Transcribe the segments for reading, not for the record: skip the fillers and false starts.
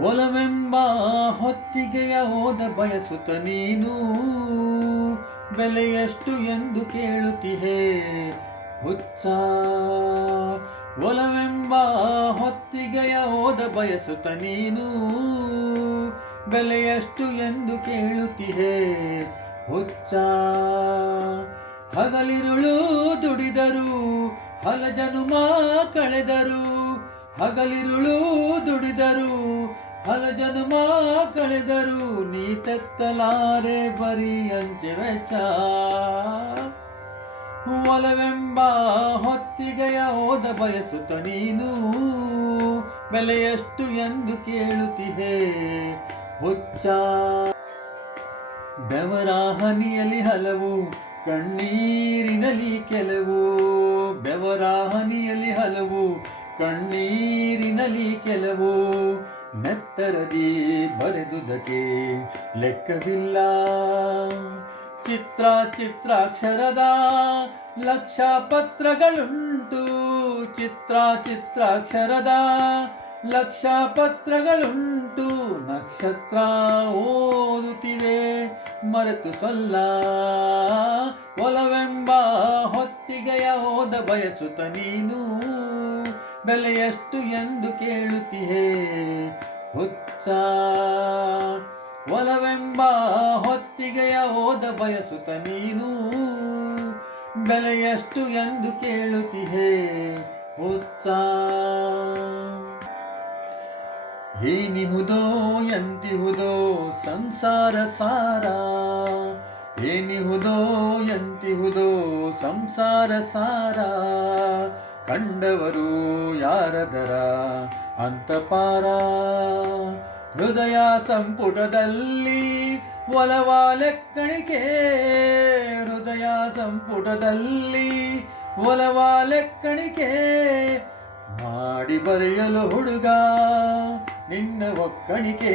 ಒಲವೆಂಬ ಹೊತ್ತಿಗೆಯ ಹೋದ ಬಯಸುತ್ತ ನೀನು ಬೆಲೆಯಷ್ಟು ಎಂದು ಕೇಳುತ್ತಿಹೆ ಹುಚ್ಚ. ಒಲವೆಂಬ ಹೊತ್ತಿಗೆಯ ಹೋದ ಬಯಸುತ್ತ ನೀನು ಬೆಲೆಯಷ್ಟು ಎಂದು ಕೇಳುತ್ತಿಹೆ ಹುಚ್ಚ. ಹಗಲಿರುಳು ದುಡಿದರು ಹಲ ಜನುಮ ಕಳೆದರು, ಹಗಲಿರುಳು ದುಡಿದರು ಹಲ ಜನುಮ ಕಳೆದರು, ನೀ ತೆತ್ತಲಾರೆ ಬರೀ ಅಂಚೆ ವೆಚ್ಚ. ಒಲವೆಂಬ ಹೊತ್ತಿಗೆಯ ಹೋದ ಬಯಸುತ್ತ ನೀನು ಬೆಲೆಯಷ್ಟು ಎಂದು ಕೇಳುತ್ತಿಹೆ ಹುಚ್ಚ. ಬೆವರ ಹನಿಯಲ್ಲಿ ಹಲವು ಕಣ್ಣೀರಿನಲ್ಲಿ ಕೆಲವು, ಬೆವರ ಹನಿಯಲ್ಲಿ ಹಲವು ಕಣ್ಣೀರಿನಲ್ಲಿ ಕೆಲವು, ನೆತ್ತರದಿ ಬರೆದುದಕ್ಕೆ ಲೆಕ್ಕವಿಲ್ಲ. ಚಿತ್ರ ಚಿತ್ರಾಕ್ಷರದ ಲಕ್ಷ ಪತ್ರಗಳುಂಟು, ಚಿತ್ರ ಚಿತ್ರಾಕ್ಷರದ ಲಕ್ಷ ಪತ್ರಗಳುಂಟು, ನಕ್ಷತ್ರ ಓದುತ್ತಿವೆ ಮರೆತು ಸೊಲ್ಲ. ಒಲವೆಂಬ ಹೊತ್ತಿಗೆಯ ಹೋದ ಬಯಸುತ್ತ ನೀನು ಬೆಲೆಯಷ್ಟು ಎಂದು ಕೇಳುತ್ತಿಹೆ ಹುಚ್ಚ. ಒಲವೆಂಬ ಹೊತ್ತಿಗೆಯ ಹೋದ ಬಯಸುತ್ತ ನೀನು ಬೆಲೆಯಷ್ಟು ಎಂದು ಕೇಳುತ್ತಿಹೆ ಹುಚ್ಚ. ಏನಿಹುದೋ ಎಂತಿಹುದೋ ಸಂಸಾರ ಸಾರ, ಏನಿಹುದೋ ಎಂತಿಹುದೋ ಸಂಸಾರ ಸಾರ, ಕಂಡವರು ಯಾರದರ ಅಂತಪಾರ. ಹೃದಯ ಸಂಪುಟದಲ್ಲಿ ಒಲವ ಲೆಕ್ಕಣಿಕೆ, ಹೃದಯ ಸಂಪುಟದಲ್ಲಿ ಒಲವ ಲೆಕ್ಕಣಿಕೆ, ಮಾಡಿ ಬರೆಯಲು ಹುಡುಗ ನಿನ್ನ ಒಕ್ಕಣಿಕೆ,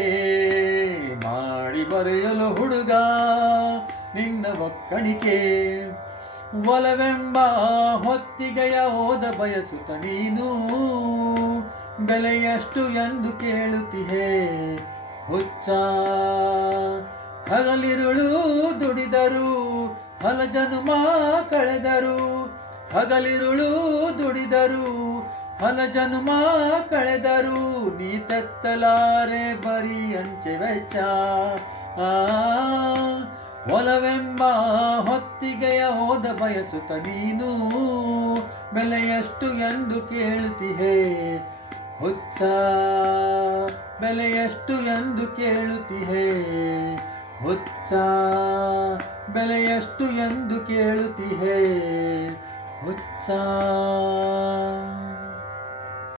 ಮಾಡಿ ಬರೆಯಲು ಹುಡುಗ ನಿನ್ನ ಒಕ್ಕಣಿಕೆ. ಒಲವೆಂಬ ಹೊತ್ತಿಗೆಯ ಹೋದ ಬಯಸುತ್ತ ನೀನು ಬೆಲೆಯಷ್ಟು ಎಂದು ಕೇಳುತ್ತಿಹೆ ಹುಚ್ಚ. ಹಗಲಿರುಳು ದುಡಿದರು ಹಲ ಜನುಮ ಕಳೆದರು, ಹಗಲಿರುಳು ದುಡಿದರು ಹಲ ಜನುಮ ಕಳೆದರು, ನೀ ತೆತ್ತಲಾರೆ ಬರೀ ಅಂಚೆ ವೆಚ್ಚ. ಒಲವೆಂಬ ಹೊತ್ತಿಗೆಯ ಹೋದ ಬಯಸುತ್ತ ನೀನು ಬೆಲೆಯಷ್ಟು ಎಂದು ಕೇಳುತ್ತಿಹೆ ಹುಚ್ಚ. ಬೆಲೆಯಷ್ಟು ಎಂದು ಕೇಳುತ್ತಿಹೆ ಹುಚ್ಚ, ಬೆಲೆಯಷ್ಟು ಎಂದು ಕೇಳುತ್ತಿಹೆ ಹುಚ್ಚ.